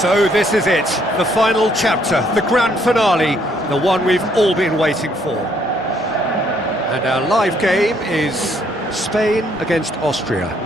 So this is it, the final chapter, the grand finale, the one we've all been waiting for. And our live game is Spain against Austria.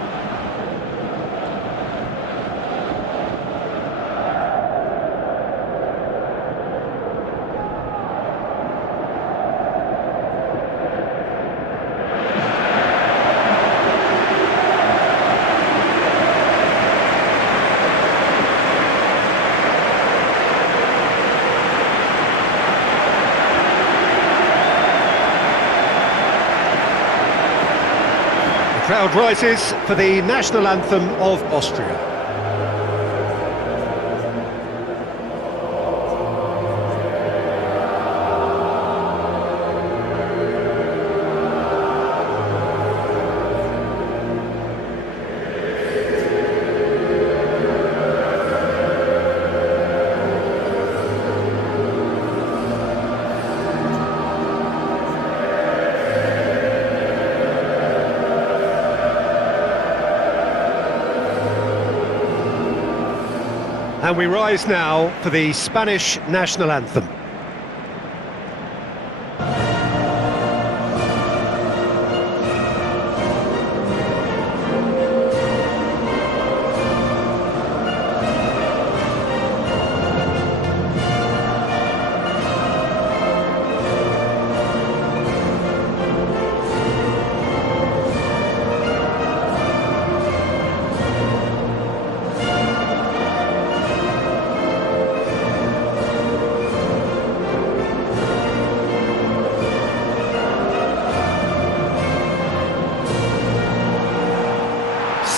Crowd rises for the national anthem of Austria. And we rise now for the Spanish national anthem.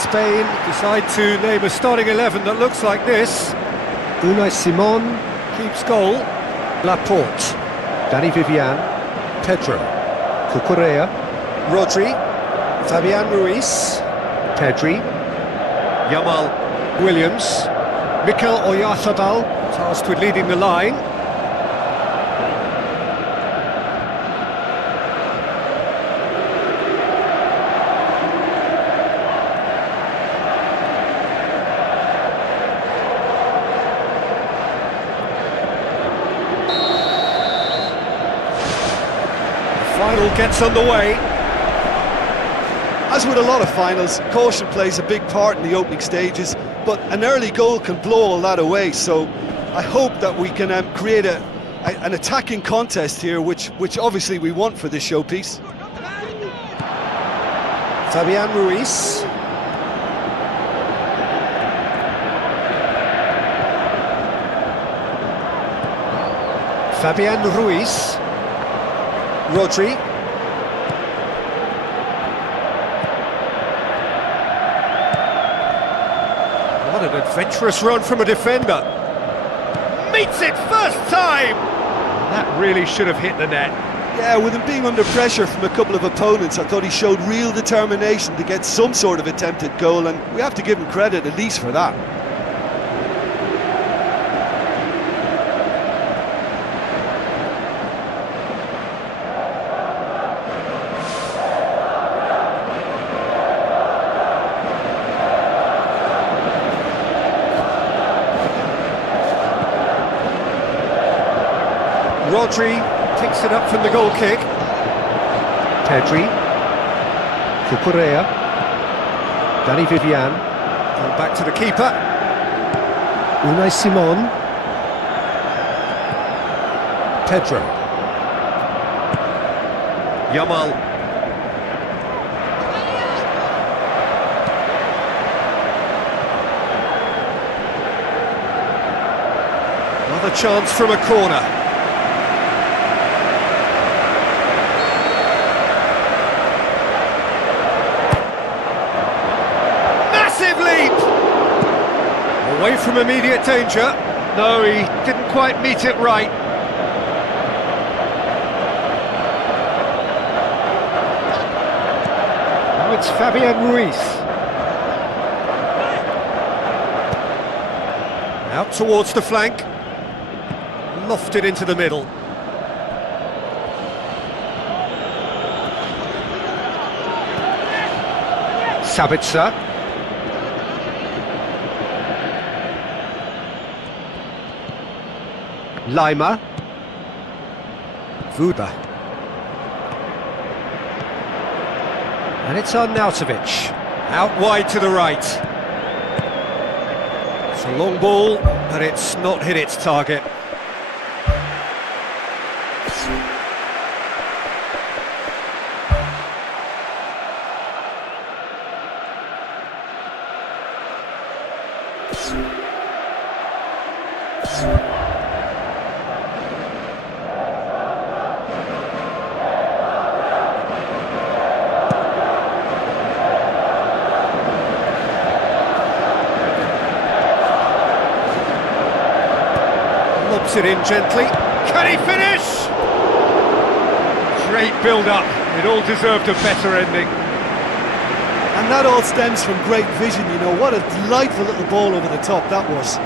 Spain decide to name a starting 11 that looks like this. Unai Simon keeps goal. Laporte, Dani Vivian, Pedro, Cucurella, Rodri, Fabian Ruiz, Pedri, Yamal, Williams, Mikel Oyarzabal, tasked with leading the line. Final gets underway. As with a lot of finals, caution plays a big part in the opening stages, but an early goal can blow all that away, so I hope that we can create an attacking contest here, which obviously we want for this showpiece. Fabian Ruiz. Fabian Ruiz. Rodri. What an adventurous run from a defender. Meets it first time! That really should have hit the net. Yeah, with him being under pressure from a couple of opponents, I thought he showed real determination to get some sort of attempted goal, and we have to give him credit at least for that. Rodri picks it up from the goal kick. Pedri, Cucurella, Dani Vivian, and back to the keeper. Unai Simon, Pedro, Yamal, another chance from a corner. Away from immediate danger. No, he didn't quite meet it right. Now it's Fabian Ruiz. Out towards the flank. Lofted into the middle. Sabitzer. Lima. Vuda. And it's Arnautovic. Out wide to the right. It's a long ball, but it's not hit its target. Lobs it in gently. Can he finish? Great build-up. It all deserved a better ending. And that all stems from great vision, you know. What a delightful little ball over the top that was.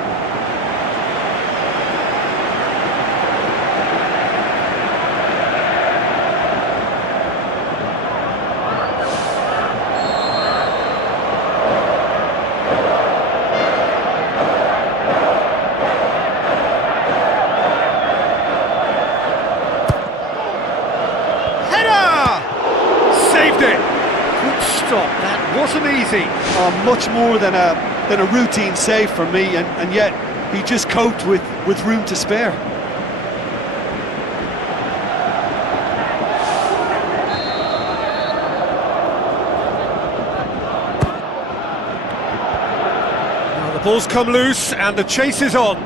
Saved it! Good stop, that wasn't easy. Much more than a routine save for me, and yet he just coped with room to spare. Now the ball's come loose and the chase is on.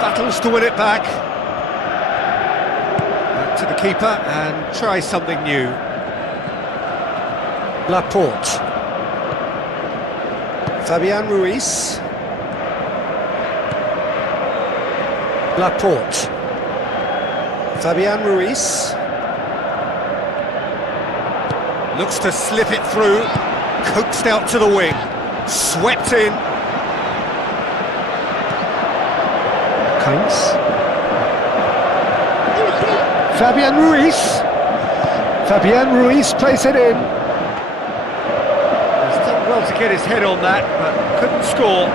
Battles to win it back. Back to the keeper and try something new. Laporte. Fabian Ruiz. Laporte. Fabian Ruiz. Looks to slip it through. Coaxed out to the wing. Swept in. Fabian Ruiz. Fabian Ruiz plays it in. He's done well to get his head on that, but couldn't score.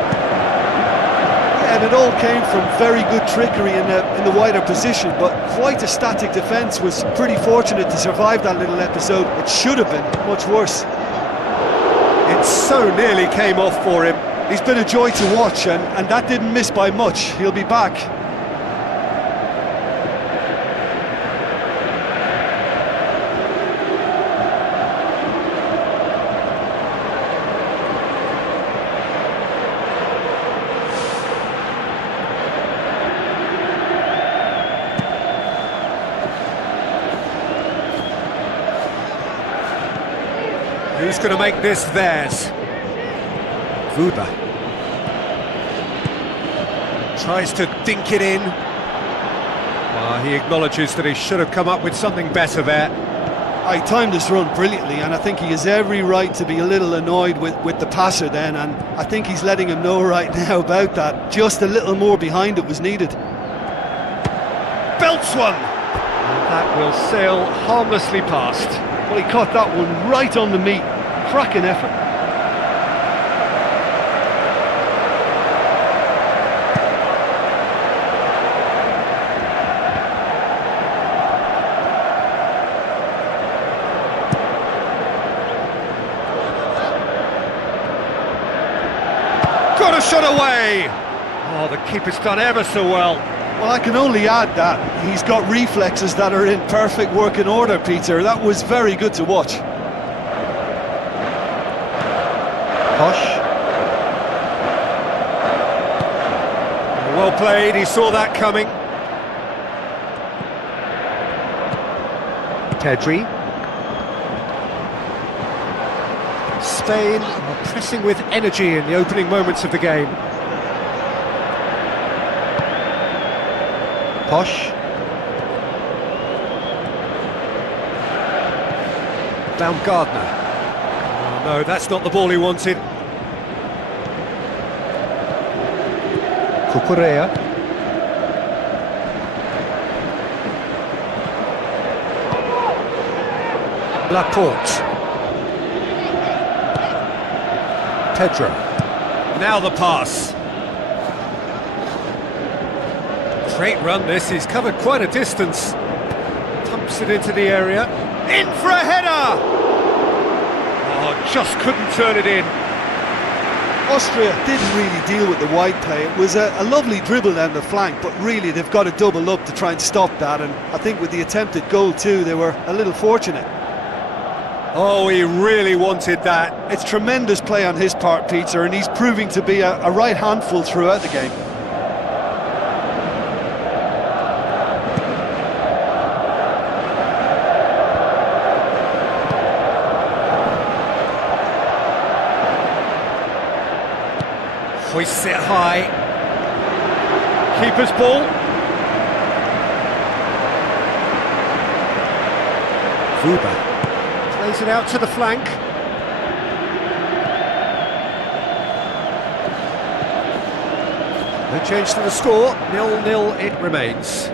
Yeah, and it all came from very good trickery in the wider position, but quite a static defence. Was pretty fortunate to survive that little episode. It should have been much worse. It so nearly came off for him. He's been a joy to watch, and that didn't miss by much. He'll be back. Who's going to make this theirs? Vuda. Tries to dink it in. He acknowledges that he should have come up with something better there. He timed this run brilliantly, and I think he has every right to be a little annoyed with the passer then, and I think he's letting him know right now about that. Just a little more behind it was needed. Belts one! And that will sail harmlessly past. Well, he caught that one right on the meat. Cracking effort. Got a shot away! Oh, the keeper's done ever so well. Well, I can only add that he's got reflexes that are in perfect working order, Peter. That was very good to watch. Posh. Well played, he saw that coming. Pedri. Spain are pressing with energy in the opening moments of the game. Posh. Baumgartner. Oh, no, that's not the ball he wanted. Cucurella. Laporte. Pedro. Now the pass. Great run this, he's covered quite a distance. Pumps it into the area. In for a header! Oh, just couldn't turn it in. Austria didn't really deal with the wide play. It was a lovely dribble down the flank, but really they've got to double up to try and stop that, and I think with the attempted goal too, they were a little fortunate. Oh, he really wanted that. It's tremendous play on his part, Peter, and he's proving to be a right handful throughout the game. Hoists it high. Keeper's ball. Vuba plays it out to the flank. No change to the score. 0-0 it remains.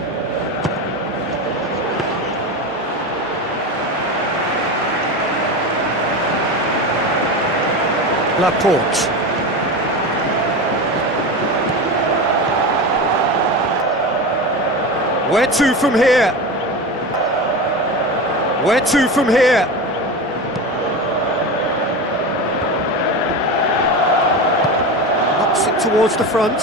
Laporte. Where to from here? Where to from here? Knocks it towards the front.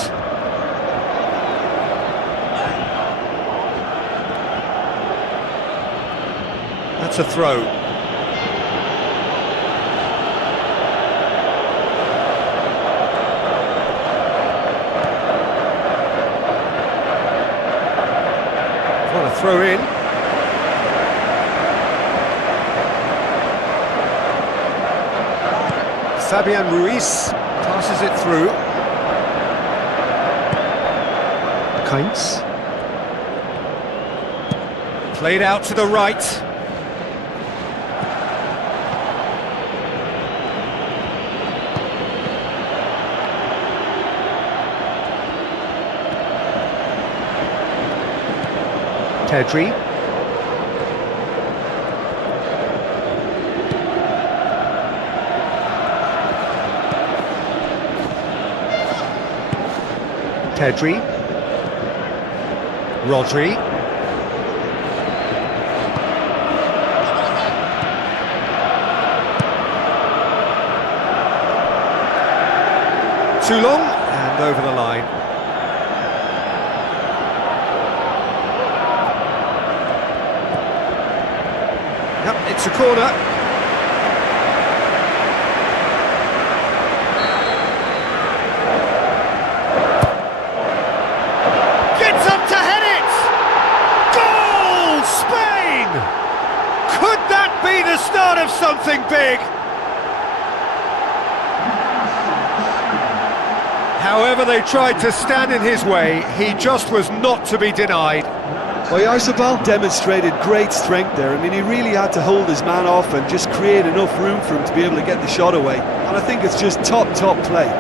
That's a throw. What a throw in. Fabian Ruiz passes it through. Kainz. Played out to the right. Pedri. Pedri. Rodri. Too long and over the line. Yep, it's a corner. Gets up to head it! Goal! Spain! Could that be the start of something big? However they tried to stand in his way, he just was not to be denied. Oyarzabal demonstrated great strength there. I mean, he really had to hold his man off and just create enough room for him to be able to get the shot away. And I think it's just top play.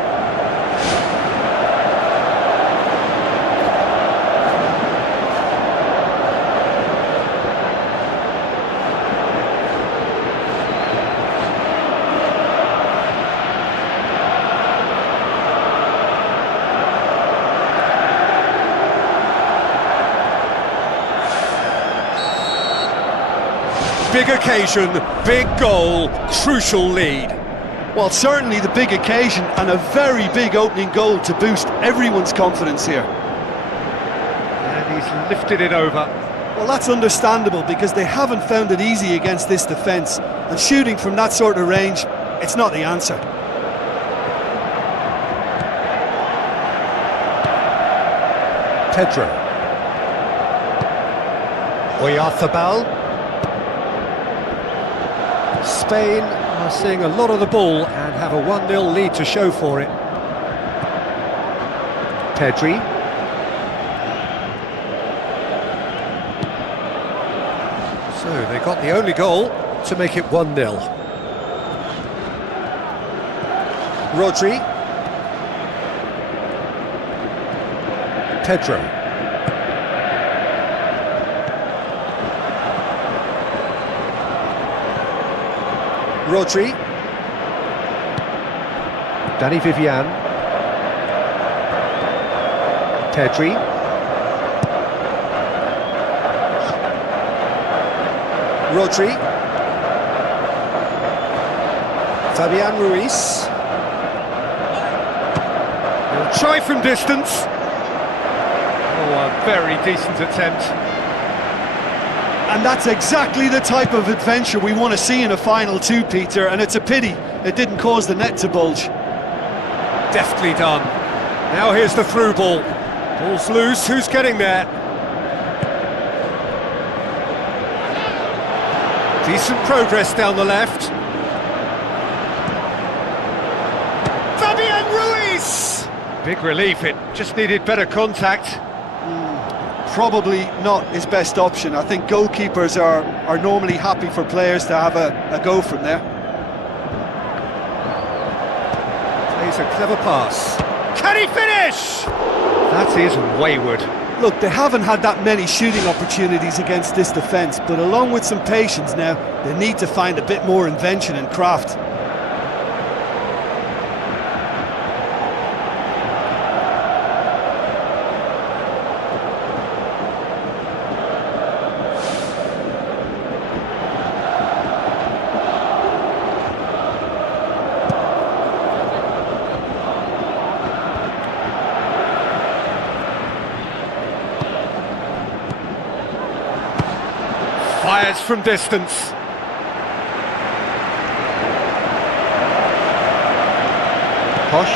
Big occasion, big goal, crucial lead. Well, certainly the big occasion and a very big opening goal to boost everyone's confidence here. And he's lifted it over. Well, that's understandable because they haven't found it easy against this defence. And shooting from that sort of range, it's not the answer. Pedro. Oyarzabal. Spain are seeing a lot of the ball and have a 1-0 lead to show for it. Pedri. So they got the only goal to make it 1-0. Rodri. Pedro. Rodri. Danny Vivian. Pedri. Rodri. Fabian Ruiz. He'll try from distance. Oh, a very decent attempt. And that's exactly the type of adventure we want to see in a final two, Peter, and it's a pity it didn't cause the net to bulge. Deftly done. Now here's the through ball. Ball's loose, who's getting there? Decent progress down the left. Fabian Ruiz! Big relief, it just needed better contact. Probably not his best option. I think goalkeepers are normally happy for players to have a go from there. Plays a clever pass. Can he finish? That is wayward. Look, they haven't had that many shooting opportunities against this defence, but along with some patience now, they need to find a bit more invention and craft. Fires from distance. Posh.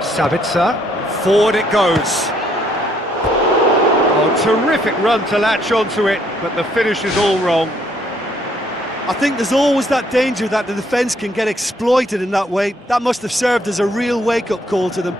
Sabitzer. Forward it goes. Oh, terrific run to latch onto it, but the finish is all wrong. I think there's always that danger that the defence can get exploited in that way. That must have served as a real wake-up call to them.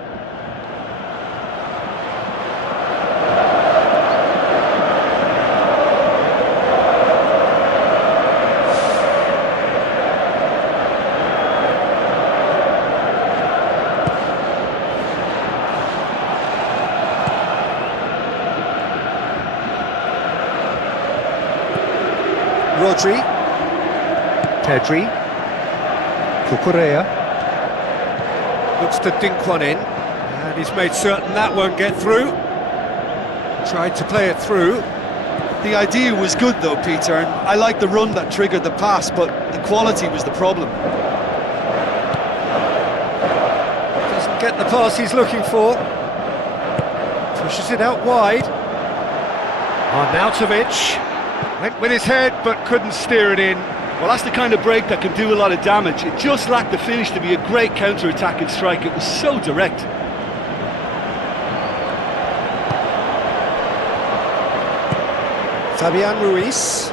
Rodri. Pedri. Cucurella. Looks to dink one in, and he's made certain that won't get through. Tried to play it through. The idea was good though, Peter, and I like the run that triggered the pass, but the quality was the problem. Doesn't get the pass he's looking for. Pushes it out wide. Arnautovic went with his head, but couldn't steer it in. Well, that's the kind of break that can do a lot of damage. It just lacked the finish to be a great counter-attacking strike. It was so direct. Fabian Ruiz.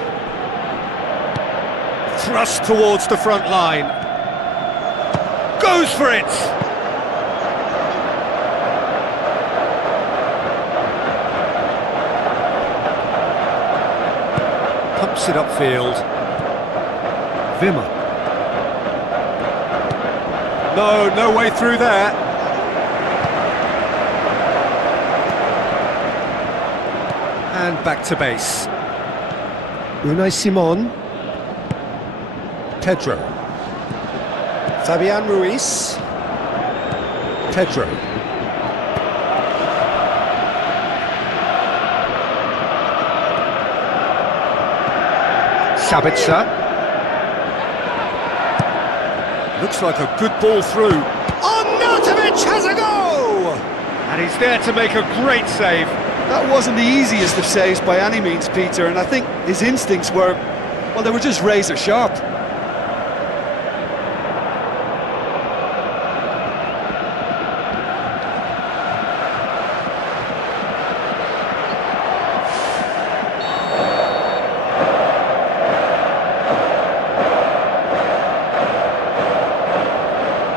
Thrust towards the front line. Goes for it! Pumps it upfield. Wimmer. No way through there. And back to base. Unai Simon. Pedro. Fabian Ruiz. Pedro. Sabitzer. Looks like a good ball through. Arnautovic has a go! And he's there to make a great save. That wasn't the easiest of saves by any means, Peter, and I think his instincts were, well, they were just razor sharp.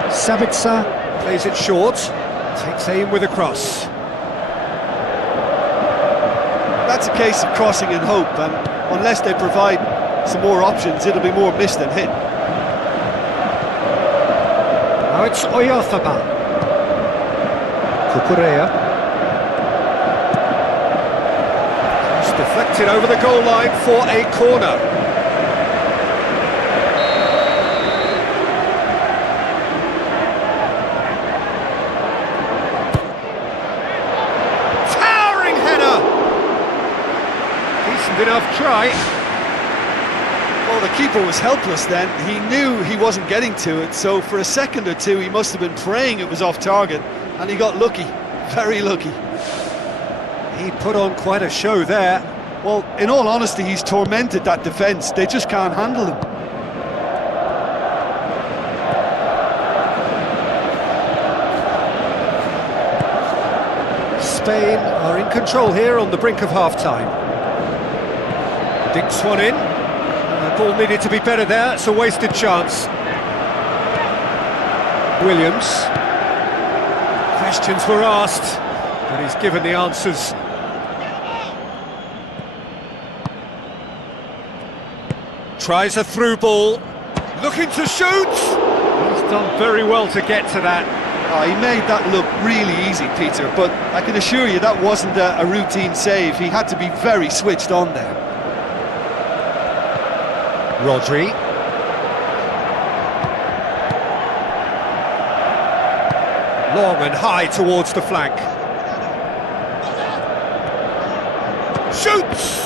Sabitzer plays it short, takes aim with a cross. That's a case of crossing in hope, and unless they provide some more options, it'll be more missed than hit. Now it's Oyarzabal. Cucurella. deflected over the goal line for a corner. Towering header! Decent enough try. Well, the keeper was helpless then. He knew he wasn't getting to it, so for a second or two he must have been praying it was off target, and he got lucky, very lucky. He put on quite a show there. Well, in all honesty, he's tormented that defence. They just can't handle him. Spain are in control here on the brink of half-time. Dinks one in. The ball needed to be better there. It's a wasted chance. Williams. Questions were asked, but he's given the answers. Tries a through ball, looking to shoot! He's done very well to get to that. Oh, he made that look really easy, Peter, but I can assure you that wasn't a routine save. He had to be very switched on there. Rodri. Long and high towards the flank. Shoots!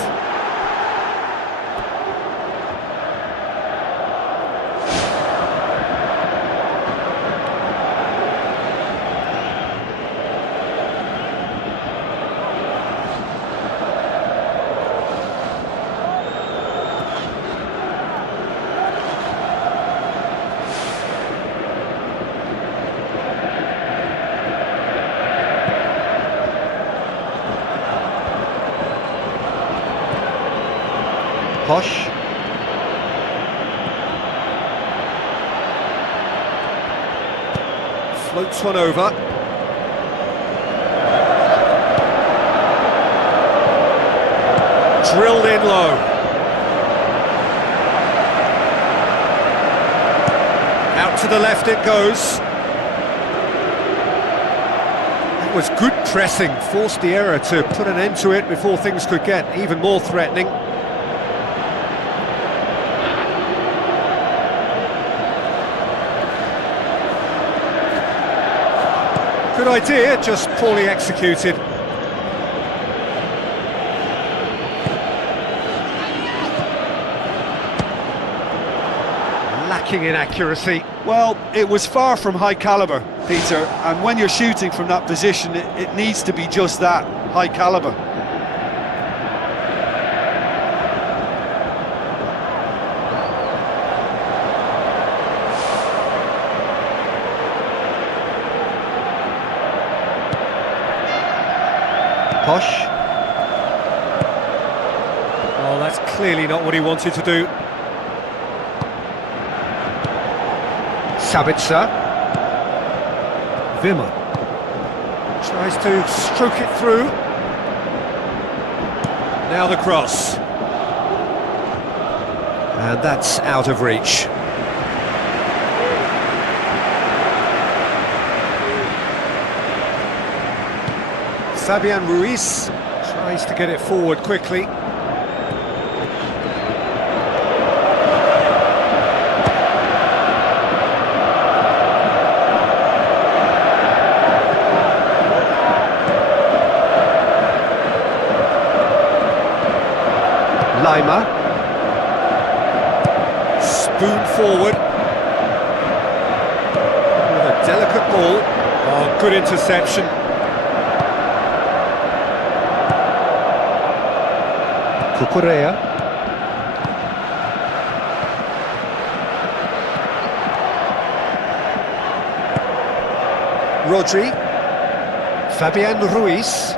Posh. Floats one over. Drilled in low. Out to the left it goes. That was good pressing, forced the error to put an end to it before things could get even more threatening. Good idea, just poorly executed. Lacking in accuracy. Well, it was far from high calibre, Peter, and when you're shooting from that position, it needs to be just that, high calibre. Posh. Oh, that's clearly not what he wanted to do. Sabitzer. Wimmer. Tries to stroke it through. Now the cross. And that's out of reach. Fabian Ruiz tries to get it forward quickly. Lima. Spoon forward. With a delicate ball. Oh, good interception. Cucurella. Rodri. Fabian Ruiz.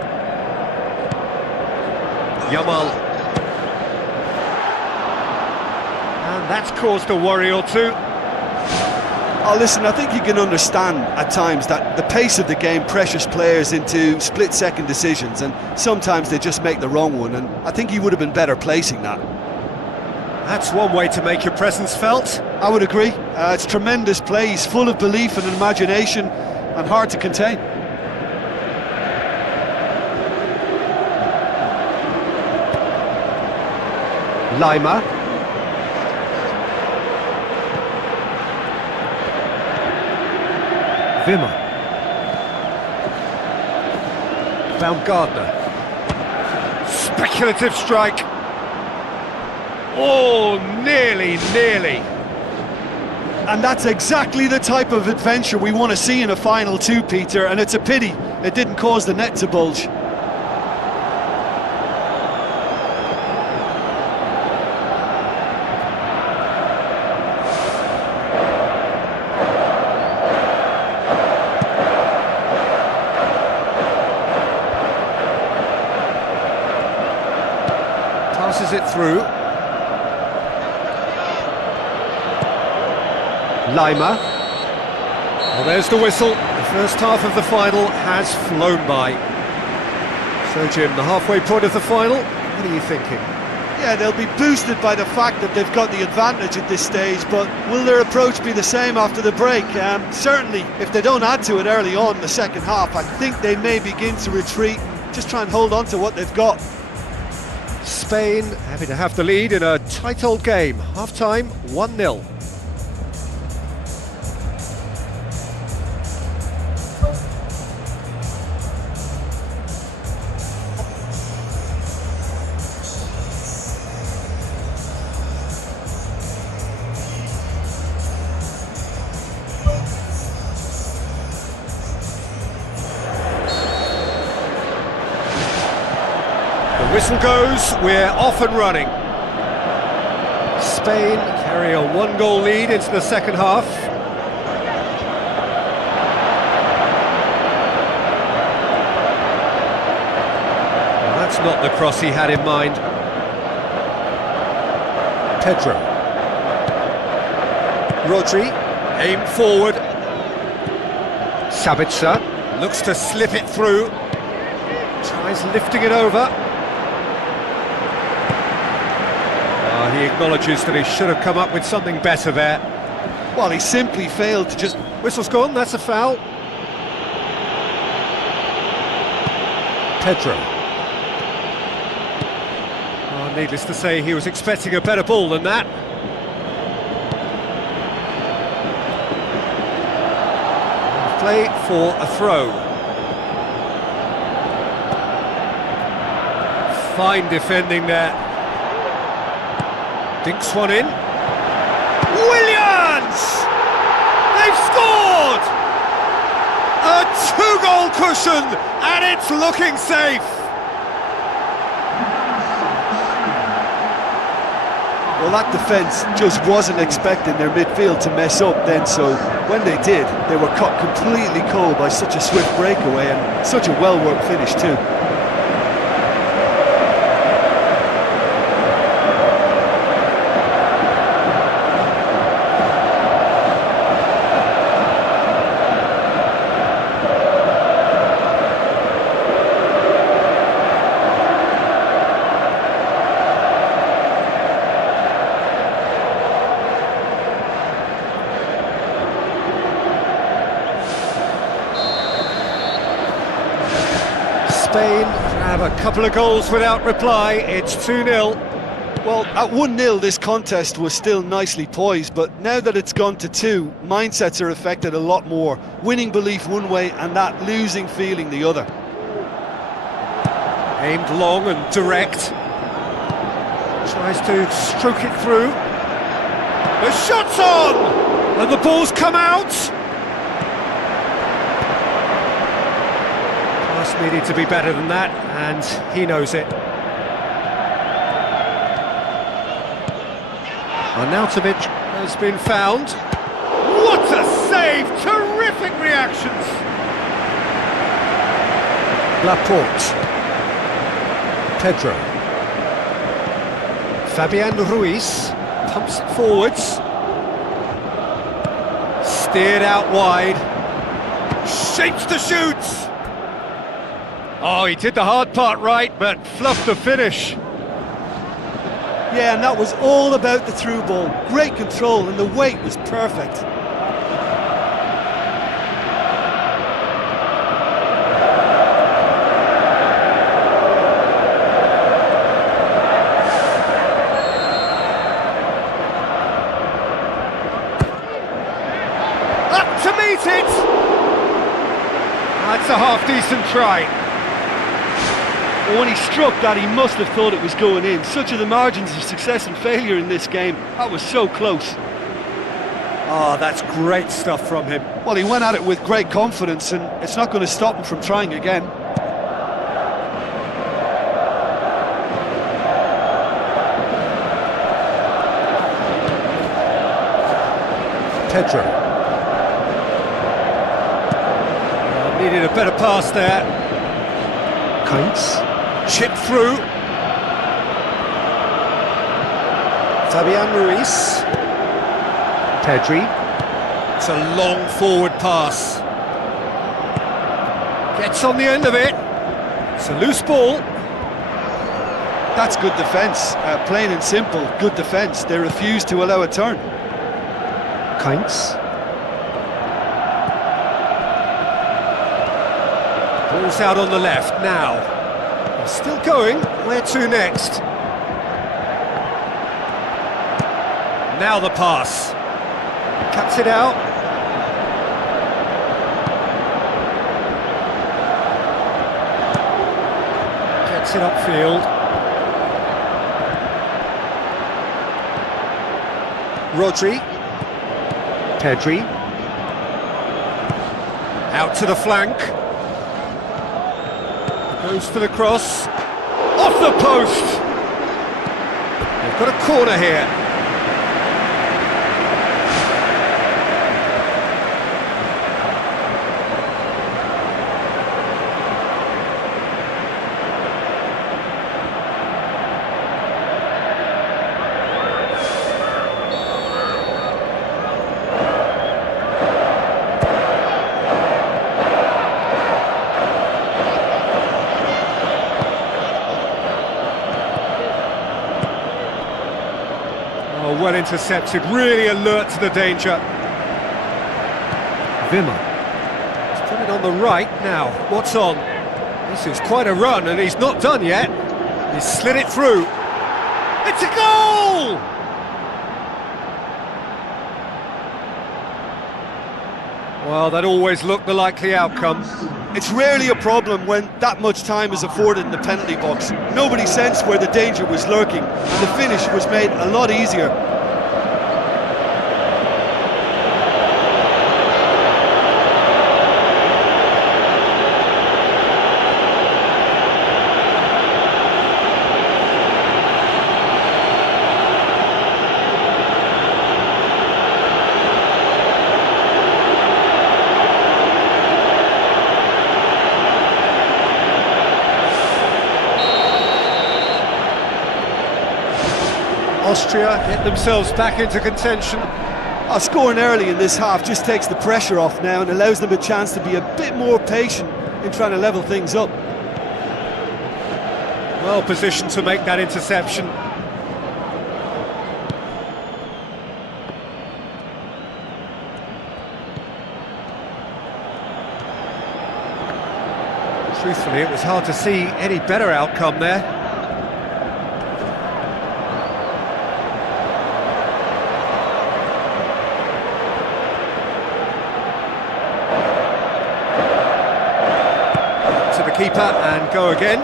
Yamal. And that's caused a worry or two. Oh, listen, I think you can understand at times that the pace of the game pressures players into split-second decisions, and sometimes they just make the wrong one, and I think he would have been better placing that. That's one way to make your presence felt. I would agree. It's tremendous play. He's full of belief and imagination, and hard to contain. Lima. Wimmer. Baumgartner. Speculative strike. Oh, nearly. And that's exactly the type of adventure we want to see in a final two, Peter, and it's a pity it didn't cause the net to bulge. Passes it through. Lima. Well, there's the whistle. The first half of the final has flown by. So, Jim, the halfway point of the final, what are you thinking? Yeah, they'll be boosted by the fact that they've got the advantage at this stage, but will their approach be the same after the break? Certainly, if they don't add to it early on in the second half, I think they may begin to retreat, just try and hold on to what they've got. Spain happy to have the lead in a tight old game. Half-time, 1-0. The whistle goes, we're off and running. Spain carry a one-goal lead into the second half. Well, that's not the cross he had in mind. Pedro. Rodri, aimed forward, Sabitzer. looks to slip it through, tries lifting it over. He acknowledges that he should have come up with something better there. Well, he simply failed to just... Whistle's gone, that's a foul. Pedro. Oh, needless to say, he was expecting a better ball than that. Play for a throw. Fine defending there. Dinks one in. Williams! They've scored! A two-goal cushion, and it's looking safe. Well, that defence just wasn't expecting their midfield to mess up then, so when they did, they were caught completely cold by such a swift breakaway and such a well-worked finish too. Spain have a couple of goals without reply. It's 2-0. Well, at 1-0 this contest was still nicely poised, but now that it's gone to 2, mindsets are affected a lot more. Winning belief one way and that losing feeling the other. Aimed long and direct. Tries to stroke it through. The shot's on! And the ball's come out! Needed to be better than that, and he knows it. Arnautovic has been found. What a save! Terrific reactions! Laporte. Pedro. Fabian Ruiz pumps it forwards. Steered out wide. Shapes to shoot! Oh, he did the hard part right, but fluffed the finish. Yeah, and that was all about the through ball. Great control, and the weight was perfect. a half-decent try. Well, when he struck that, he must have thought it was going in. Such are the margins of success and failure in this game. That was so close. Oh, that's great stuff from him. Well, he went at it with great confidence, and it's not going to stop him from trying again. Pedro. Needed a better pass there. Kainz. Chip through. Fabian Ruiz. Pedri. It's a long forward pass. Gets on the end of it. It's a loose ball. That's good defence, plain and simple, good defence. They refuse to allow a turn. Kainz. Ball's out on the left now. He's still going. Where to next? Now the pass. Cuts it out. Gets it upfield. Rodri. Pedri. Out to the flank. Goes for the cross. Off the post! They've got a corner here. Well intercepted, really alert to the danger. Wimmer. He's put it on the right now. What's on? This is quite a run, and he's not done yet. He's slid it through. It's a goal! Well, that always looked the likely outcome. It's rarely a problem when that much time is afforded in the penalty box. Nobody sensed where the danger was lurking, and the finish was made a lot easier. Austria get themselves back into contention. Scoring early in this half just takes the pressure off now and allows them a chance to be a bit more patient in trying to level things up. Well positioned to make that interception. Truthfully, it was hard to see any better outcome there. Keeper and go again.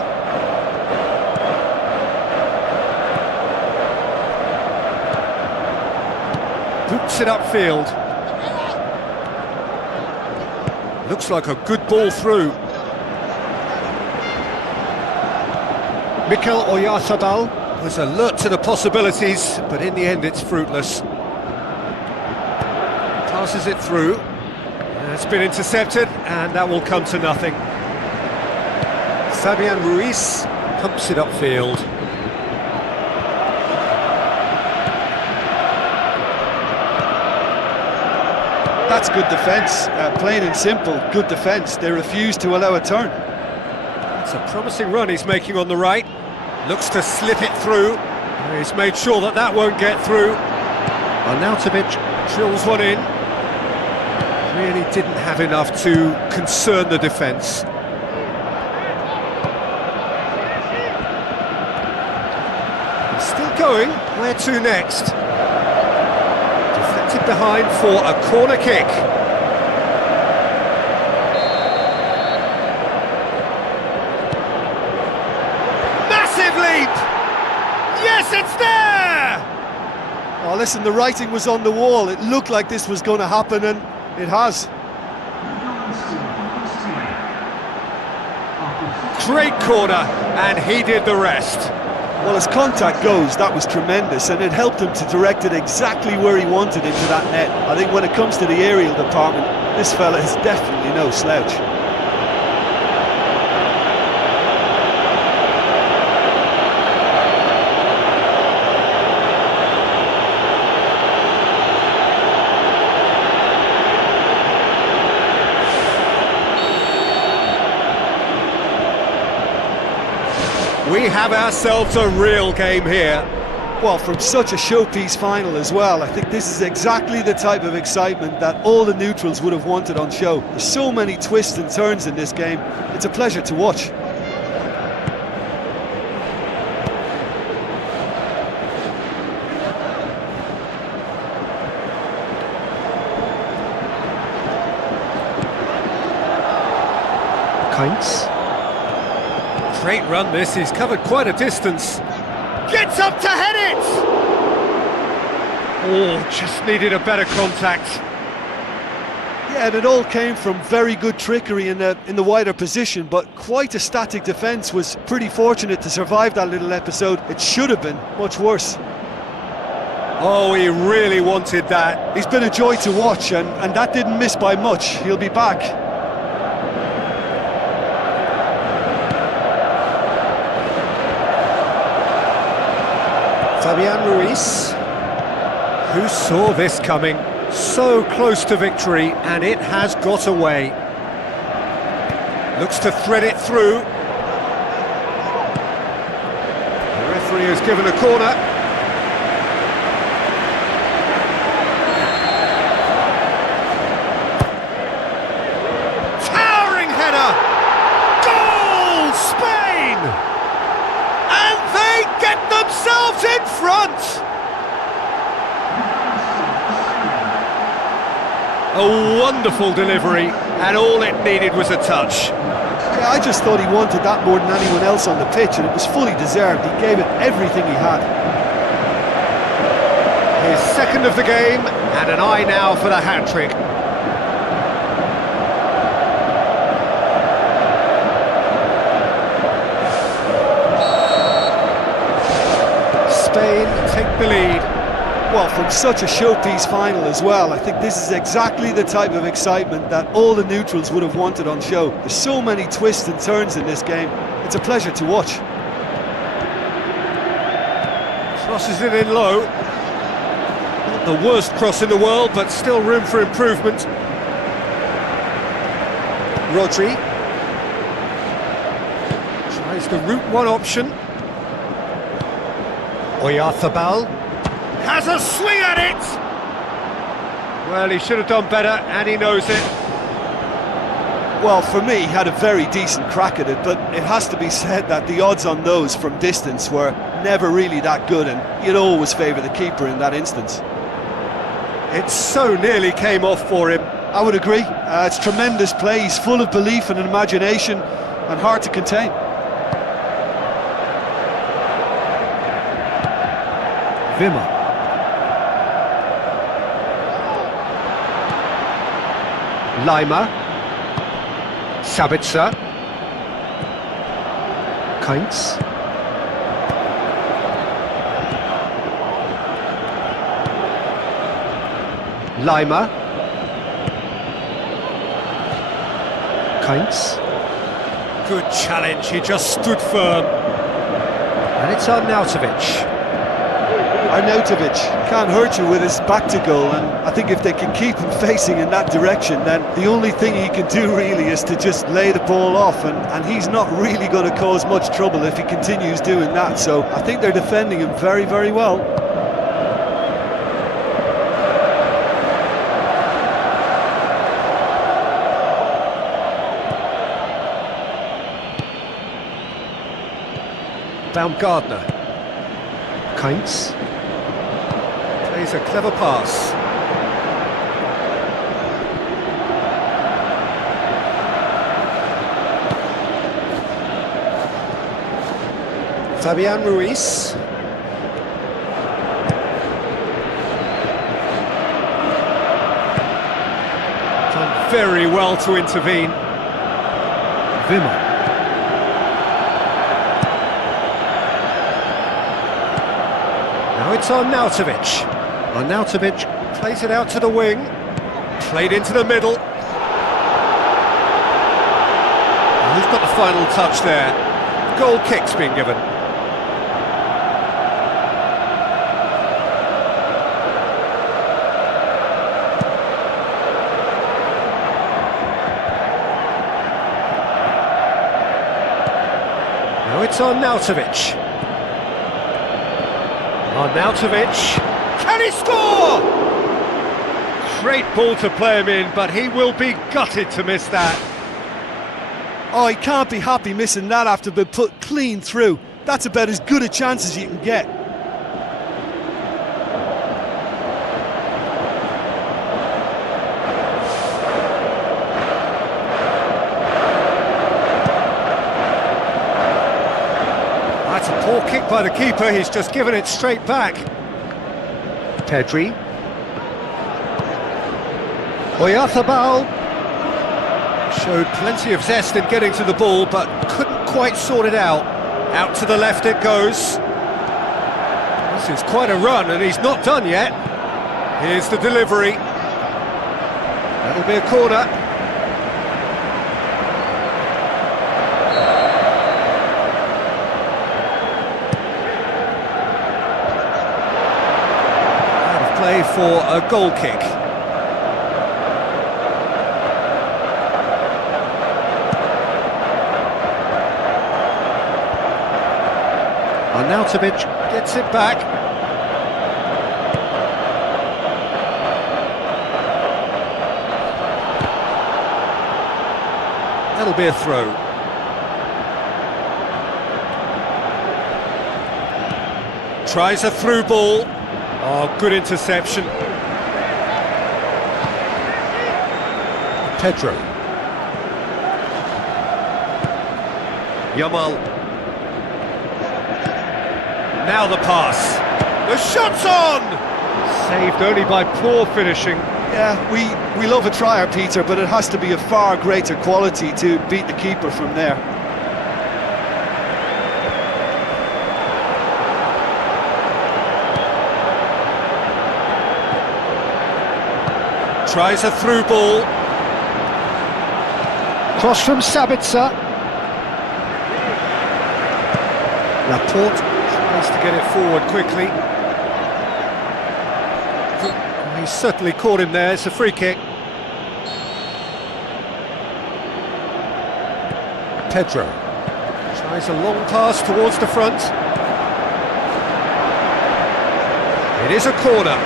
Boots it upfield. Looks like a good ball through. Mikel Oyarzabal was alert to the possibilities, but in the end it's fruitless. Passes it through. It's been intercepted, and that will come to nothing. Fabian Ruiz Pumps it upfield. That's good defence, plain and simple, good defence. They refuse to allow a turn. It's a promising run he's making on the right. Looks to slip it through. He's made sure that that won't get through. Arnautovic Drills one in. Really didn't have enough to concern the defence. Still going. Where to next? Deflected behind for a corner kick. Yes, it's there! Oh, listen, the writing was on the wall. It looked like this was going to happen, and it has. Great corner, and he did the rest. Well, as contact goes, that was tremendous, and it helped him to direct it exactly where he wanted into that net. I think when it comes to the aerial department, this fella is definitely no slouch. We have ourselves a real game here. Well, from such a showpiece final as well, I think this is exactly the type of excitement that all the neutrals would have wanted on show. There's so many twists and turns in this game. It's a pleasure to watch. Kainz. Great run this, he's covered quite a distance. Gets up to head it! Oh, just needed a better contact. Yeah, and it all came from very good trickery in the wider position, but quite a static defence. Was pretty fortunate to survive that little episode. It should have been much worse. Oh, he really wanted that. He's been a joy to watch, and that didn't miss by much. He'll be back. Fabian Ruiz. Who saw this coming? So close to victory, and it has got away. Looks to thread it through. The referee has given a corner. Towering header! Goal, Spain! And they get themselves in front! A wonderful delivery, and all it needed was a touch. Yeah, I just thought he wanted that more than anyone else on the pitch, and it was fully deserved. He gave it everything he had. His second of the game, and an eye now for the hat-trick. Spain take the lead. Well, from such a showpiece final as well, I think this is exactly the type of excitement that all the neutrals would have wanted on show. There's so many twists and turns in this game. It's a pleasure to watch. Crosses it in low. Not the worst cross in the world, but still room for improvement. Rodri. Tries the route one option. Oyarzabal. Has a swing at it! Well, he should have done better, and he knows it. Well, for me, he had a very decent crack at it, but it has to be said that the odds on those from distance were never really that good, and you'd always favour the keeper in that instance. It so nearly came off for him. I would agree. It's tremendous play. He's full of belief and imagination, and hard to contain. Wimmer. Leimer. Sabitzer. Kainz. Leimer. Kainz. Good challenge, he just stood firm. And it's Arnautovic. Arnautovic can't hurt you with his back to goal, and I think if they can keep him facing in that direction, then the only thing he can do really is to just lay the ball off, and he's not really going to cause much trouble if he continues doing that. So I think they're defending him very, very well. Baumgartner. Kainz. Plays a clever pass. Fabian Ruiz. very well to intervene. Wimmer. Now it's Arnautovic. Arnautovic. Plays it out to the wing. Played into the middle. Who's got the final touch there? Goal kick's been given. Now it's Arnautovic. Arnautovic. Can he score? Great ball to play him in, but he will be gutted to miss that. Oh, he can't be happy missing that after being put clean through. That's about as good a chance as you can get. That's a poor kick by the keeper, he's just given it straight back. Pedri. Oyarzabal. Showed plenty of zest in getting to the ball, but couldn't quite sort it out. Out to the left it goes. This is quite a run, and he's not done yet. Here's the delivery. That'll be a corner. Out of play for a goal kick. Arnautovic Gets it back. That'll be a throw. Tries a through ball. Oh, good interception. Pedro. Yamal. Now the pass. The shot's on! Saved only by poor finishing. Yeah, we love a trier, Peter, but it has to be a far greater quality to beat the keeper from there. Tries a through ball. Cross from Sabitzer. Laporte. Tries to get it forward quickly. He's certainly caught him there, it's a free kick. Pedro. Tries a long pass towards the front. It is a corner.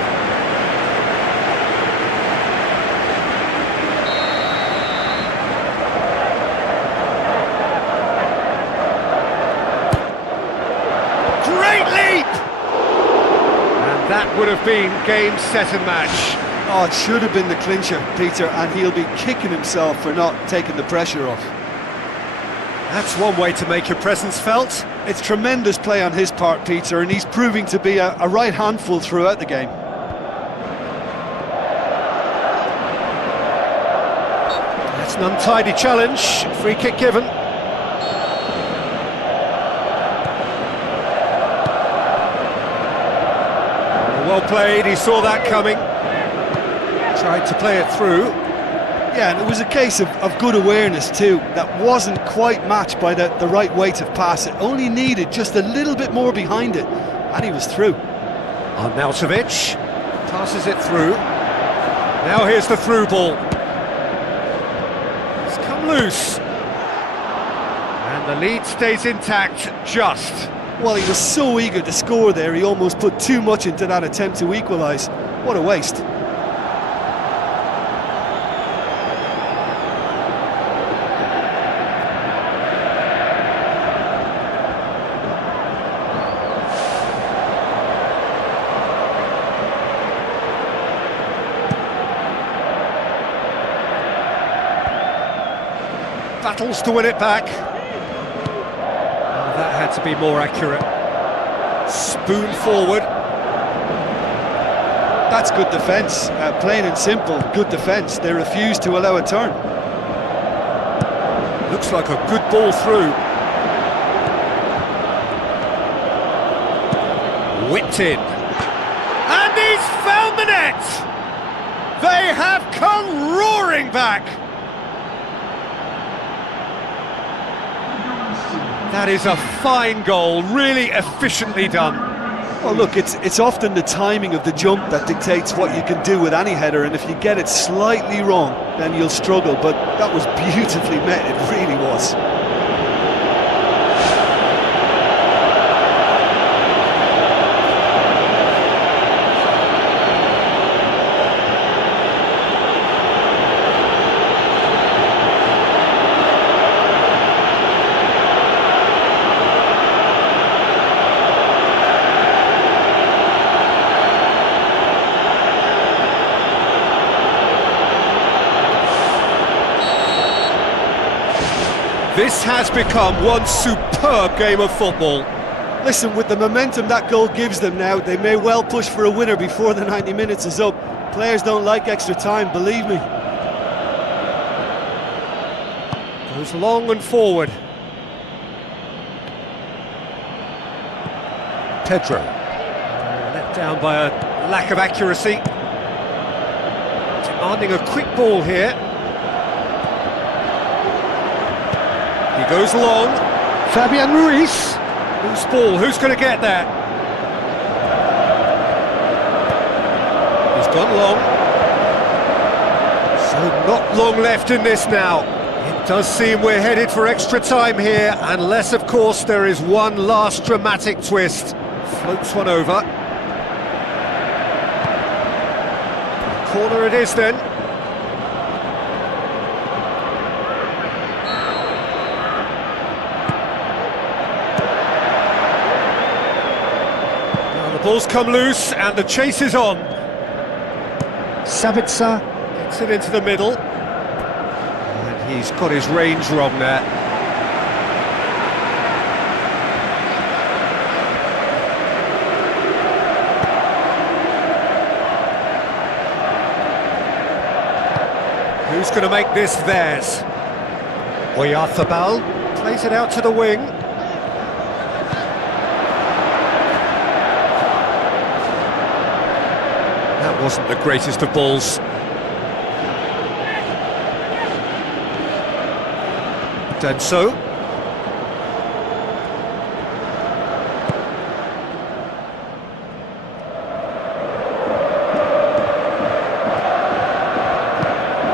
Great leap! And that would have been game, set and match. Oh, it should have been the clincher, Peter, and he'll be kicking himself for not taking the pressure off. That's one way to make your presence felt. It's tremendous play on his part, Peter, and he's proving to be a right handful throughout the game. That's an untidy challenge. Free kick given. Well played, he saw that coming. Tried to play it through. Yeah, and it was a case of good awareness too. That wasn't quite matched by the right weight of pass. It only needed just a little bit more behind it, and he was through. Arnautovic passes it through. Now here's the through ball. It's come loose. And the lead stays intact, just. Well, he was so eager to score there, he almost put too much into that attempt to equalise. What a waste. Battles to win it back. Oh, that had to be more accurate. Spoon forward. That's good defence, plain and simple, good defence. They refuse to allow a turn. Looks like a good ball through. Whipped in. And he's found the net! They have come roaring back! That is a fine goal, really efficiently done. Well, look, it's often the timing of the jump that dictates what you can do with any header, and if you get it slightly wrong, then you'll struggle, but that was beautifully met, it really was. This has become one superb game of football. Listen, with the momentum that goal gives them now, they may well push for a winner before the 90 minutes is up. Players don't like extra time, believe me. Goes long and forward. Pedro. Let down by a lack of accuracy. Demanding a quick ball here. He goes long. Fabian Ruiz. Loose ball, who's going to get that? He's gone long. So not long left in this now. It does seem we're headed for extra time here, unless of course there is one last dramatic twist. Floats one over. Corner it is then. Ball's come loose and the chase is on. Sabitzer. Gets it into the middle. And he's got his range wrong there. Who's going to make this theirs? Oyarzabal. Plays it out to the wing. Wasn't the greatest of balls. Denso.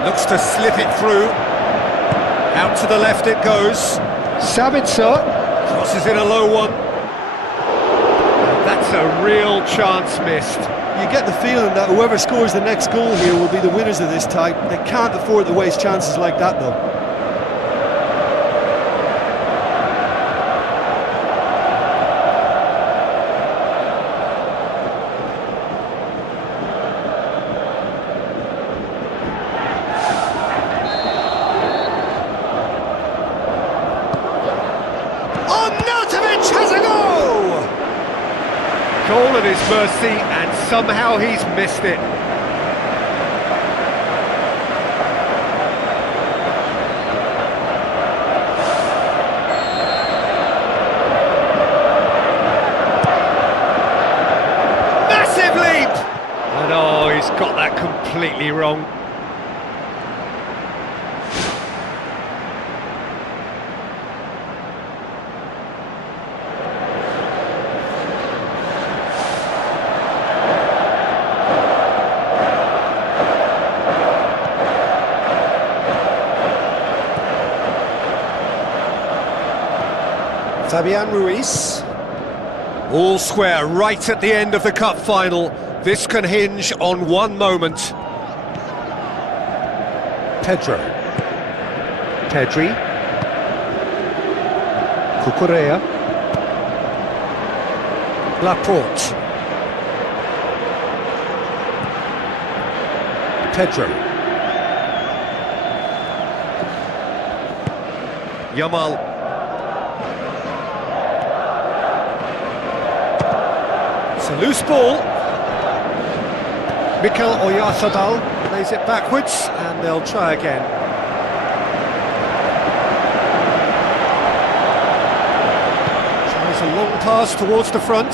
Looks to slip it through. Out to the left it goes. Sabitzer. Crosses in a low one. That's a real chance missed. You get the feeling that whoever scores the next goal here will be the winners of this tie. They can't afford to waste chances like that, though. Arnautovic has a goal! Goal at his mercy, and somehow he's missed it. Massive leap! And oh, he's got that completely wrong. Fabian Ruiz. All square right at the end of the cup final. This can hinge on one moment. Pedro. Pedri. Cucurella. Laporte. Pedro. Yamal. It's a loose ball. Mikel Oyarzabal plays it backwards, and they'll try again. Tries a long pass towards the front.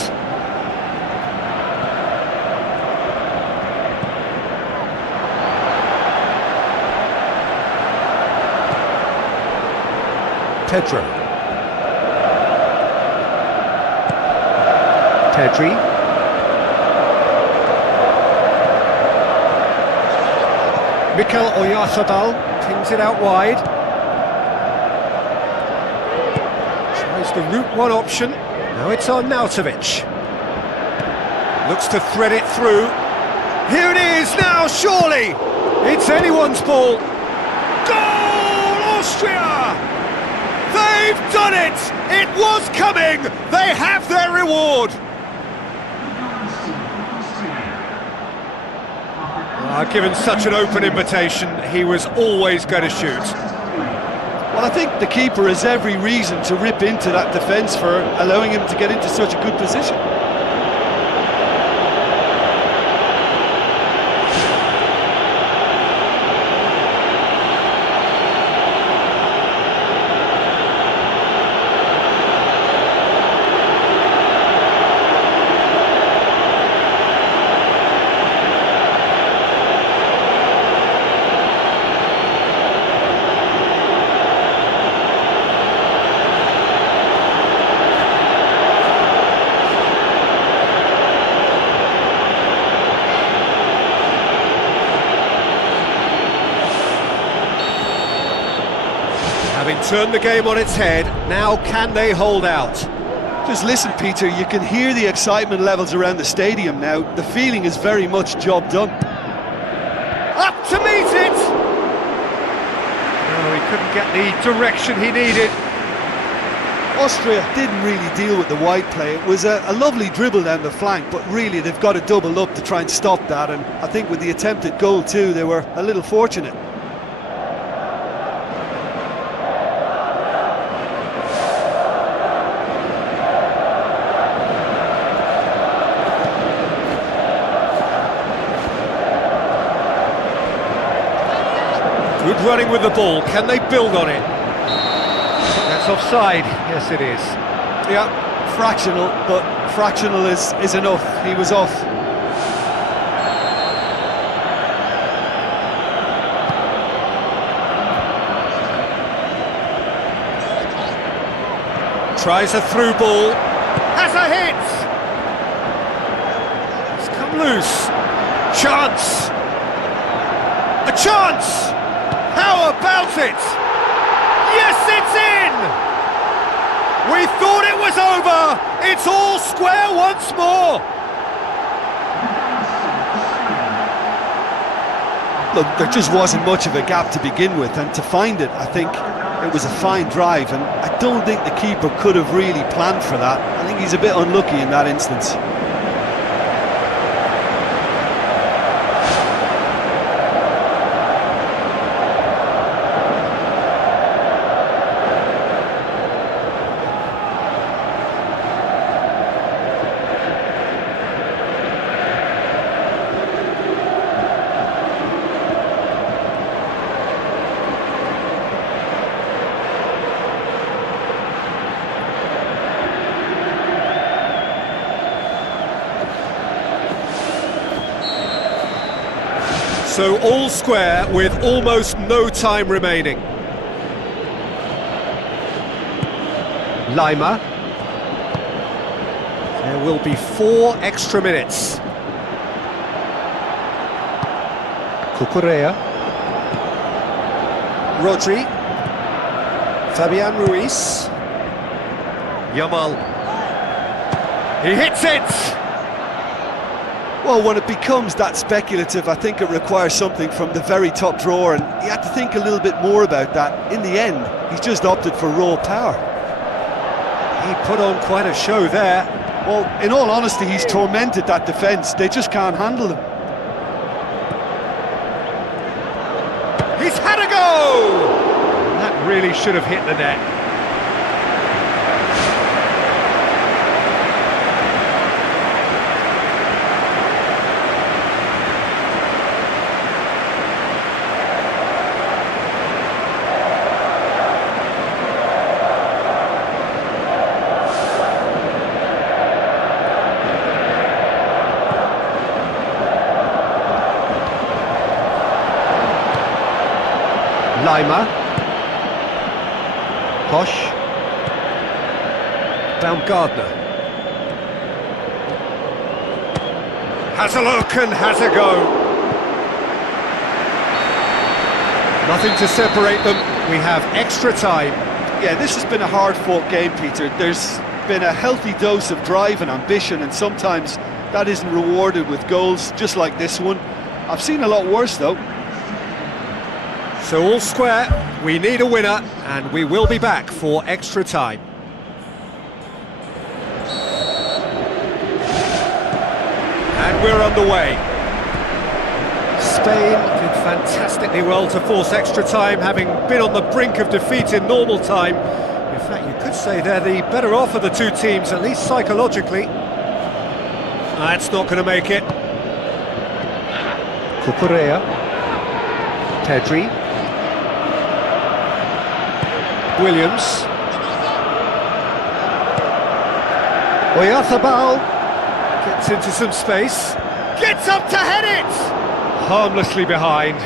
Pedro. Pedri. Mikel Oyarzabal pings it out wide. Tries the route one option. Now it's on Nautovic. Looks to thread it through. Here it is now, surely! It's anyone's ball. Goal, Austria! They've done it! It was coming! They have their reward! Given such an open invitation, he was always going to shoot. Well, I think the keeper has every reason to rip into that defence for allowing him to get into such a good position. Having turned the game on its head, now can they hold out? Just listen, Peter, you can hear the excitement levels around the stadium now. The feeling is very much job done. Up to meet it! No, he couldn't get the direction he needed. Austria didn't really deal with the wide play. It was a lovely dribble down the flank, but really they've got to double up to try and stop that, and I think with the attempted goal too, they were a little fortunate. Good running with the ball, can they build on it? That's offside, yes it is. Yeah, fractional, but fractional is enough. He was off. Tries a through ball, has a hit! It's come loose. Chance! A chance! How about it? Yes, it's in! We thought it was over! It's all square once more! Look, there just wasn't much of a gap to begin with, and to find it, I think it was a fine drive, and I don't think the keeper could have really planned for that. I think he's a bit unlucky in that instance. So all square with almost no time remaining. Lima. There will be 4 extra minutes. Cucurella. Rodri. Fabian Ruiz. Yamal. He hits it! Well, when it becomes that speculative, I think it requires something from the very top drawer, and he had to think a little bit more about that. In the end, he's just opted for raw power. He put on quite a show there. Well, in all honesty, he's tormented that defence. They just can't handle him. He's had a go! That really should have hit the net. Lima. Posh. Baumgartner. Has a look and has a go. Nothing to separate them. We have extra time. Yeah, this has been a hard-fought game, Peter. There's been a healthy dose of drive and ambition, and sometimes that isn't rewarded with goals, just like this one. I've seen a lot worse, though. So all square, we need a winner, and we will be back for extra time. And we're underway. Spain did fantastically well to force extra time, having been on the brink of defeat in normal time. In fact, you could say they're the better off of the two teams, at least psychologically. That's not going to make it. Cucurella. Pedri. Williams. Oyarzabal gets into some space. Gets up to head it! Harmlessly behind.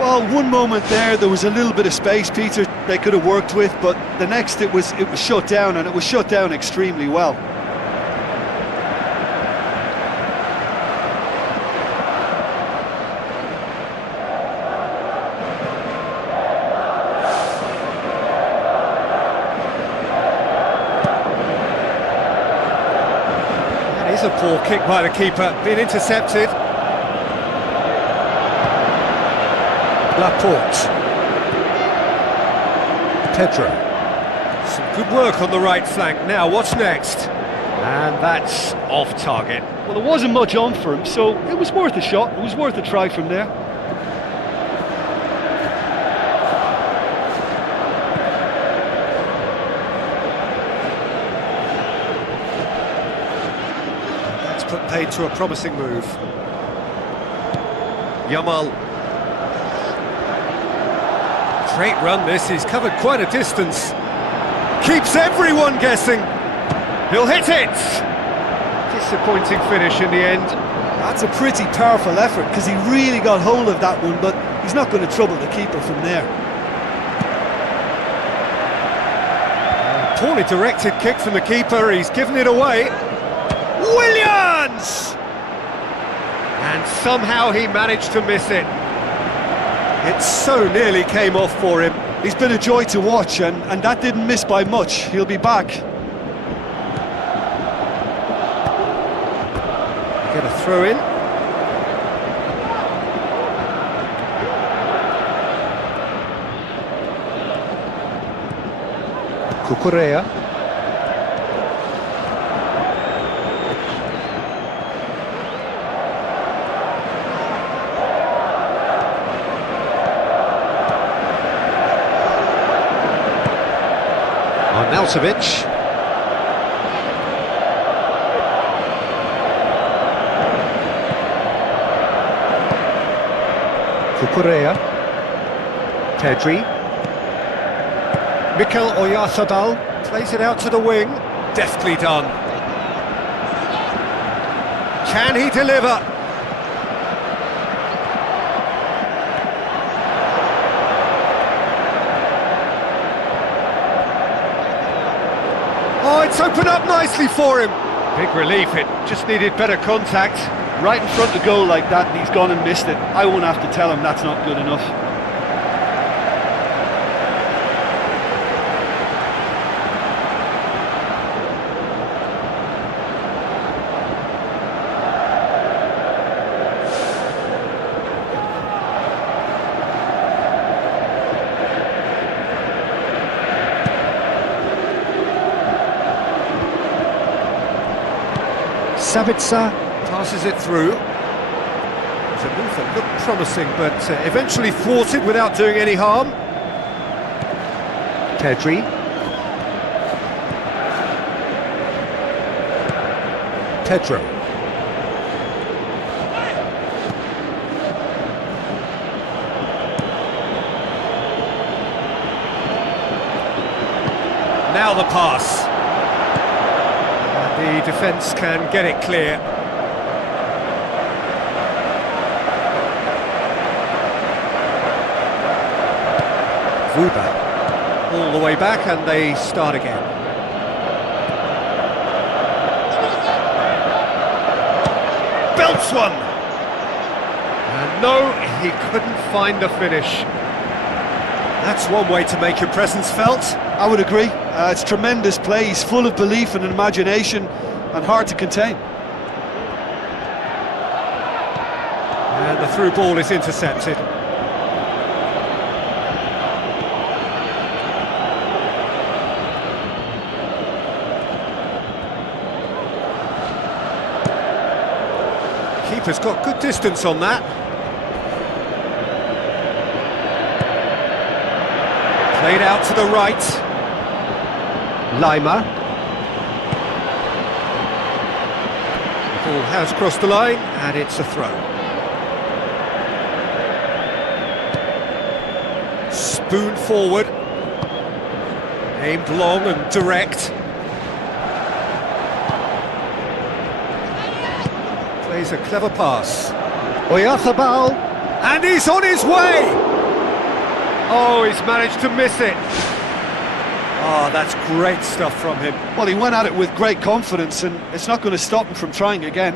Well, one moment there was a little bit of space, Peter, they could have worked with, but the next it was shut down, and it was shut down extremely well. That is a poor kick by the keeper, being intercepted. Laporte. Pedro. Some good work on the right flank. Now, what's next? And that's off target. Well, there wasn't much on for him, so it was worth a shot, it was worth a try from there. That's put paid to a promising move. Yamal. Great run this, he's covered quite a distance. Keeps everyone guessing. He'll hit it! Disappointing finish in the end. That's a pretty powerful effort, because he really got hold of that one, but he's not going to trouble the keeper from there. Poorly directed kick from the keeper, he's given it away. Williams! And somehow he managed to miss it. It so nearly came off for him. He's been a joy to watch, and that didn't miss by much. He'll be back. Get a throw in. Cucurella. Arnautovic. Cucurella. Pedri. Mikel Oyarzabal plays it out to the wing. Deftly done. Can he deliver? Oh, it's opened up nicely for him. Big relief, it just needed better contact. Right in front of goal like that, and he's gone and missed it. I won't have to tell him that's not good enough. Sabitzer. Passes it through. It was a move that looked promising, but eventually thwarted without doing any harm. Pedri. Pedro. Now the pass. The defence can get it clear. Vuba. All the way back and they start again. Belts one! And no, he couldn't find the finish. That's one way to make your presence felt. I would agree. It's tremendous play. He's full of belief and imagination and hard to contain. And the through ball is intercepted. Keeper's got good distance on that. Played out to the right. Lima. The ball has crossed the line and it's a throw. Spoon forward. Aimed long and direct. Plays a clever pass. Oyarzabal. And he's on his way! Oh, he's managed to miss it. Oh, that's great stuff from him. Well, he went at it with great confidence, and it's not going to stop him from trying again.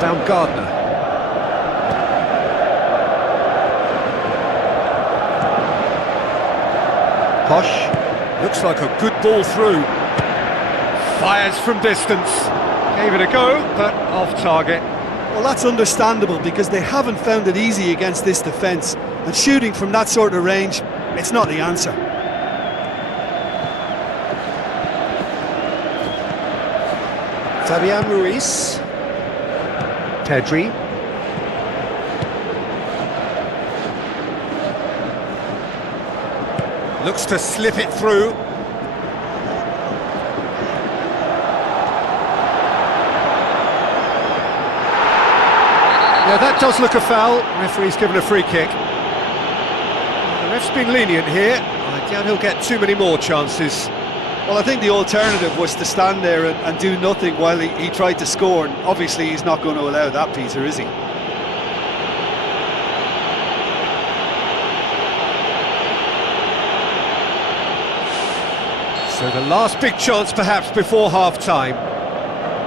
Baumgartner. Posh. Looks like a good ball through. Fires from distance. Gave it a go, but off target. Well, that's understandable because they haven't found it easy against this defence, and shooting from that sort of range, it's not the answer. Fabian Ruiz. Pedri. Looks to slip it through. Yeah, that does look a foul. Referee's given a free kick. The ref's been lenient here. I doubt he'll get too many more chances. Well, I think the alternative was to stand there and do nothing while he tried to score, and obviously he's not going to allow that, Peter, is he? So the last big chance perhaps before half-time.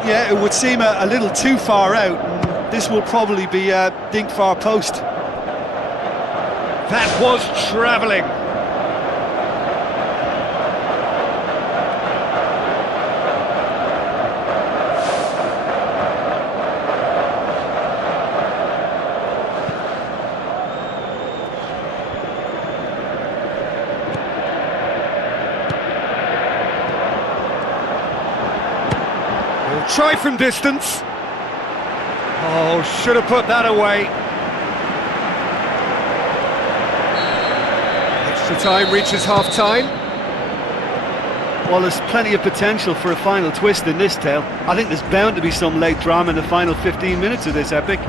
Yeah, it would seem a little too far out, and this will probably be a dink far post. That was travelling. Try from distance. Oh, should have put that away. Extra time reaches half-time. Well, there's plenty of potential for a final twist in this tale. I think there's bound to be some late drama in the final 15 minutes of this epic.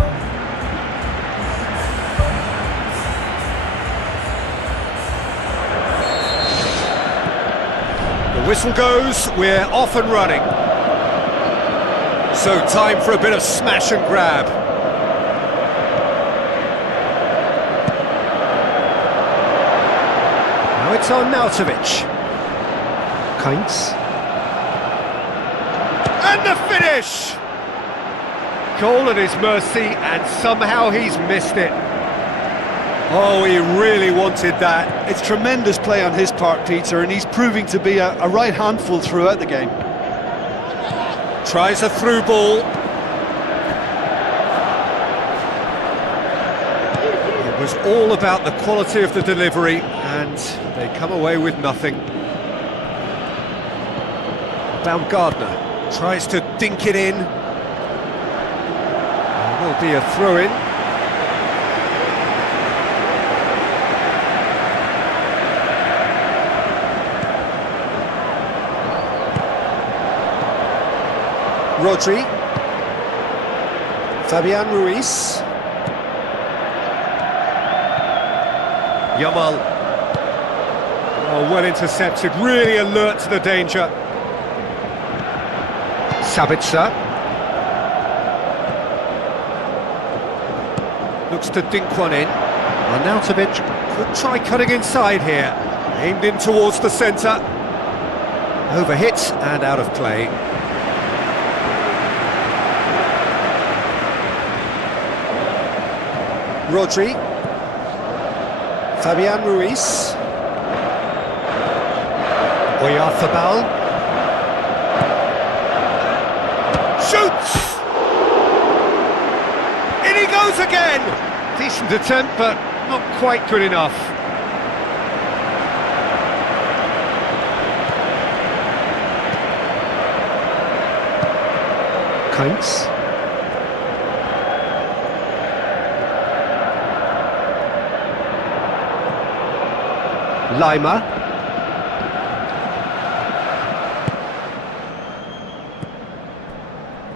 The whistle goes, we're off and running. So time for a bit of smash and grab. Now it's on Nautovic. Kainz. And the finish! Goal at his mercy, and somehow he's missed it. Oh, he really wanted that. It's tremendous play on his part, Peter, and he's proving to be a right handful throughout the game. Tries a through ball. It was all about the quality of the delivery, and they come away with nothing. Baumgartner. Tries to dink it in. There will be a throw-in. Rodri. Fabian Ruiz. Yamal. Oh, well intercepted, really alert to the danger. Sabitzer. Looks to dink one in. Arnautovic could try cutting inside here. Aimed in towards the centre. Overhit and out of play. Rodri. Fabian Ruiz. Oyarzabal. Shoots! In he goes again! Decent attempt, but not quite good enough. Kainz. Lima.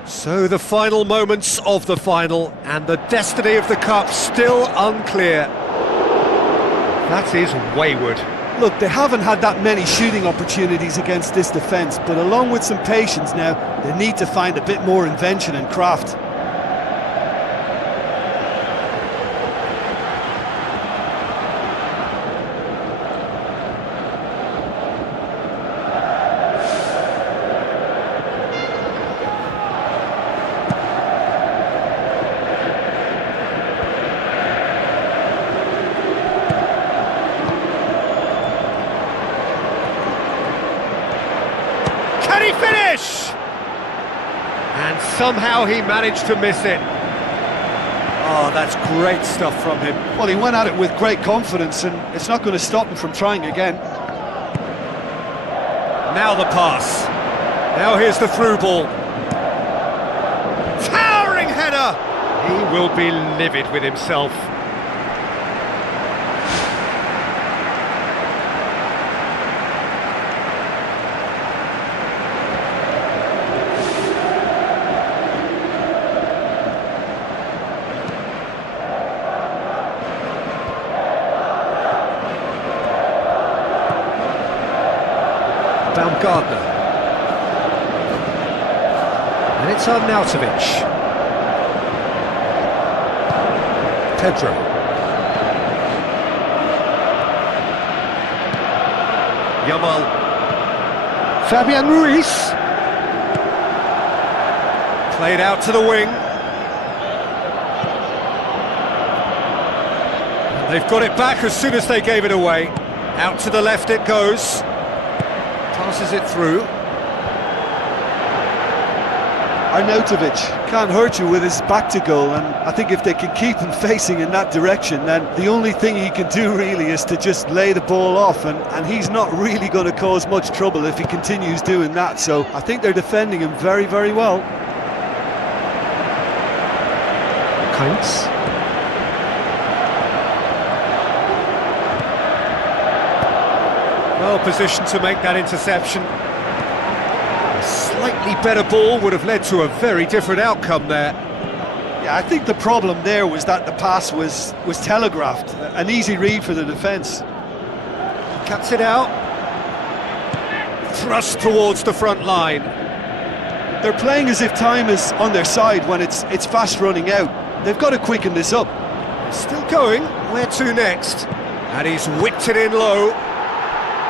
So the final moments of the final, and the destiny of the cup still unclear. That is wayward. Look, they haven't had that many shooting opportunities against this defence, but along with some patience now, they need to find a bit more invention and craft. Can he finish? And somehow he managed to miss it. Oh, that's great stuff from him. Well, he went at it with great confidence, and it's not going to stop him from trying again. Now the pass. Now here's the through ball. Towering header! He will be livid with himself. Baumgartner. And it's Arnautovic. Pedro. Yamal. Fabian Ruiz. Played out to the wing. They've got it back as soon as they gave it away. Out to the left it goes. Passes it through. Arnautovic can't hurt you with his back to goal, and I think if they can keep him facing in that direction, then the only thing he can do really is to just lay the ball off, and he's not really going to cause much trouble if he continues doing that, so I think they're defending him very, very well. Kainz. Well positioned to make that interception. A slightly better ball would have led to a very different outcome there. Yeah, I think the problem there was that the pass was telegraphed. An easy read for the defence. Cuts it out. Thrust towards the front line. They're playing as if time is on their side when it's fast running out. They've got to quicken this up. Still going. Where to next? And he's whipped it in low.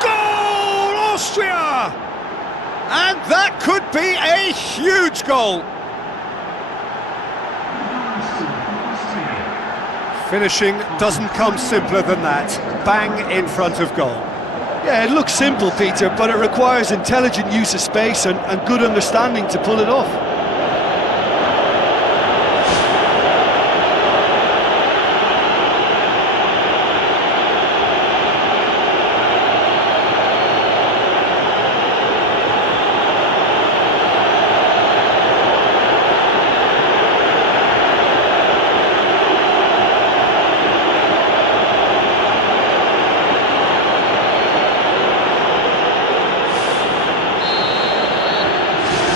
Goal, Austria! And that could be a huge goal. Finishing doesn't come simpler than that. Bang in front of goal. Yeah, it looks simple, Peter, but it requires intelligent use of space and good understanding to pull it off.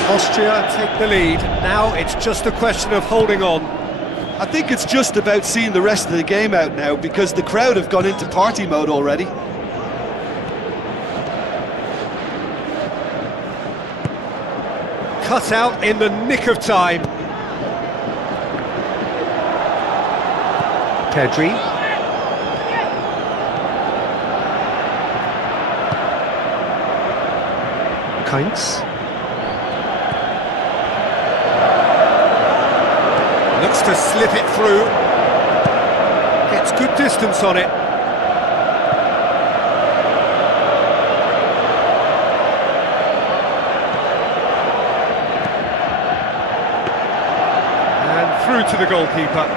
Austria take the lead. Now it's just a question of holding on. I think it's just about seeing the rest of the game out now, because the crowd have gone into party mode already. cut out in the nick of time. Pedri. Kainz. Looks to slip it through. Gets good distance on it. And through to the goalkeeper.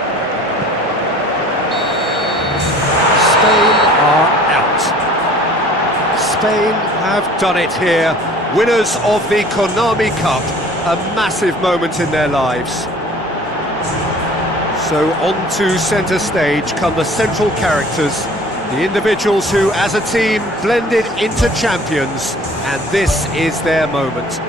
Spain are out. Spain have done it here. Winners of the Konami Cup. A massive moment in their lives. So on to centre stage come the central characters, the individuals who, as a team, blended into champions, and this is their moment.